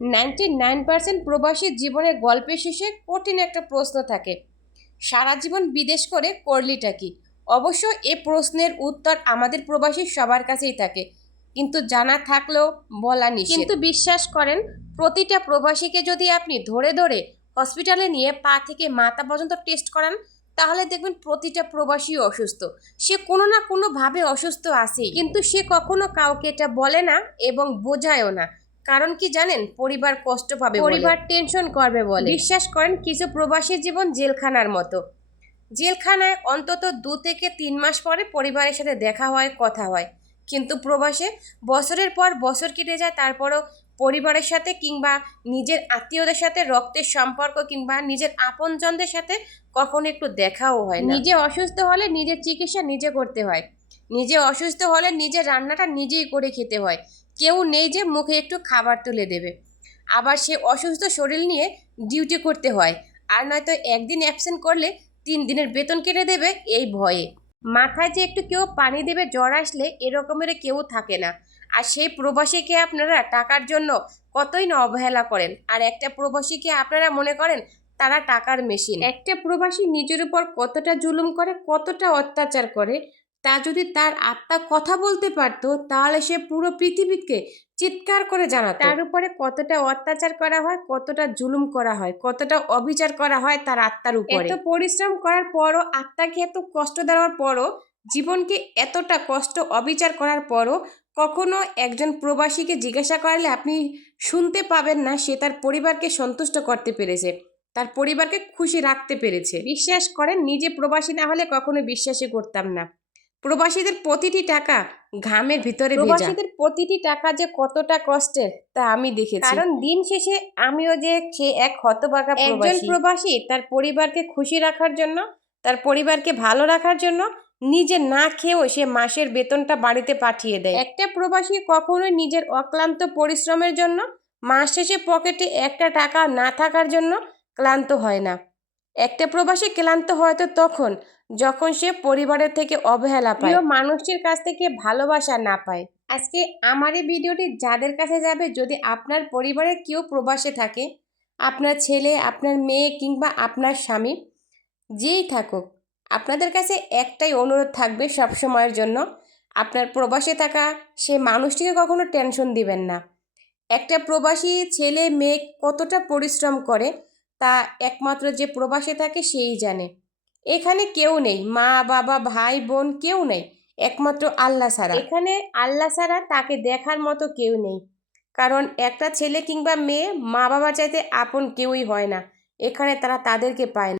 Ninety nine percent প্রবাসী জীবনের গল্পের শেষে কঠিন একটা প্রশ্ন থাকে। সারা জীবন বিদেশ করে করলিটা কি? অবশ্য এ প্রশ্নের উত্তর আমাদের প্রবাসী সবার কাছেই থাকে। কিন্তু জানা থাকলেও বলা নিষেধ। কিন্তু বিশ্বাস করেন, প্রতিটা প্রবাসীকে যদি আপনি ধরে ধরে হসপিটালে নিয়ে পা থেকে মাথা পর্যন্ত টেস্ট করান, তাহলে দেখবেন প্রতিটা প্রবাসী অসুস্থ। সে কোনো না কোনোভাবে অসুস্থ আছেই। কিন্তু সে কখনো কাউকে এটা বলে না এবং বোঝায়ও না। কারণ কি জানেন? পরিবার কষ্ট পাবে পরিবার টেনশন করবে বলে। বিশ্বাস করেন কিছু প্রবাসী জীবন জেলখানার মতো। জেলখানায় অন্তত দু থেকে তিন মাস পরে পরিবারের সাথে দেখা হয় কথা হয়। কিন্তু প্রবাসে বছরের পর বছর কেটে যায় তারপরও পরিবারের সাথে কিংবা নিজের আত্মীয়দের সাথে রক্তের সম্পর্ক কিংবা নিজের আপনজনদের সাথে কখনো একটু দেখাও হয় না। নিজে অসুস্থ হলে নিজের চিকিৎসা নিজে করতে হয়। নিজে অসুস্থ হলে নিজের রান্নাটা নিজেই করে খেতে হয়। কেউ নেই যে মুখে একটু খাবার তুলে দেবে। আবার সে অসুস্থ শরীর নিয়ে ডিউটি করতে হয়। আর নয়তো একদিন অ্যাবসেন্ট করলে তিন দিনের বেতন কেটে দেবে এই ভয়ে। মাথায় যে একটু কেউ পানি দেবে জ্বর আসলে এরকমের কেউ থাকে না। আর সেই প্রবাসীকে আপনারা টাকার জন্য কতই না অবহেলা করেন। আর একটা প্রবাসীকে আপনারা মনে করেন তারা টাকার মেশিন একটা প্রবাসী নিজের উপর কতটা জুলুম করে, কতটা অত্যাচার করে তা যদি তার আত্মা কথা বলতে পারতো তাহলে সে পুরো পৃথিবীকে চিৎকার করে জানাতো। তার উপরে কতটা অত্যাচার করা হয় কতটা জুলুম করা হয় কতটা অবিচার করা হয় তার আত্মার উপরে। এত পরিশ্রম করার পরও আত্মাকে এত কষ্ট দেওয়ার পরও জীবনকে এতটা কষ্ট অবিচার করার পরও কখনো একজন প্রবাসীকে জিজ্ঞাসা করলে আপনি শুনতে পাবেন না সে তার পরিবারকে সন্তুষ্ট করতে পেরেছে তার পরিবারকে খুশি রাখতে পেরেছে। বিশ্বাস করেন নিজে প্রবাসী না হলে কখনো বিশ্বাসই করতাম না। প্রবাসীদের প্রতিটি টাকা ঘামের ভিতরে প্রবাসীদের প্রতিটি টাকা যে কতটা কষ্টের তা আমি দেখেছি। কারণ দিন শেষে আমিও যে সে এক হতবাগা একজন প্রবাসী। তার পরিবারকে খুশি রাখার জন্য তার পরিবারকে ভালো রাখার জন্য নিজে না খেয়েও সে মাসের বেতনটা বাড়িতে পাঠিয়ে দেয়। একটা প্রবাসী কখনোই নিজের অক্লান্ত পরিশ্রমের জন্য মাস শেষে পকেটে একটা টাকা না থাকার জন্য ক্লান্ত হয় না। একটা প্রবাসী ক্লান্ত হয়তো তখন যখন সে পরিবারের থেকে অবহেলা পায়। মানুষটির কাছ থেকে ভালোবাসা না পায়। আজকে আমার এই ভিডিওটি যাদের কাছে যাবে, যদি আপনার পরিবারের কেউ প্রবাসে থাকে, আপনার ছেলে, আপনার মেয়ে কিংবা আপনার স্বামী, যেই থাকুক, আপনাদের কাছে একটাই অনুরোধ থাকবে সব সময়ের জন্য, আপনার প্রবাসে থাকা সে মানুষটিকে কখনো টেনশন দিবেন না। একটা প্রবাসী ছেলে, মেয়ে কতটা পরিশ্রম করে, তা একমাত্র যে প্রবাসে থাকে, সেই জানে। এখানে কেউ নেই। মা, বাবা, ভাই, বোন কেউ নেই। একমাত্র আল্লাহ সারা এখানে আল্লাহ সারা তাকে দেখার মতো কেউ নেই। কারণ একটা ছেলে কিংবা মেয়ে মা বাবা চাইতে আপন কেউই হয় না। এখানে তারা তাদেরকে পায় না।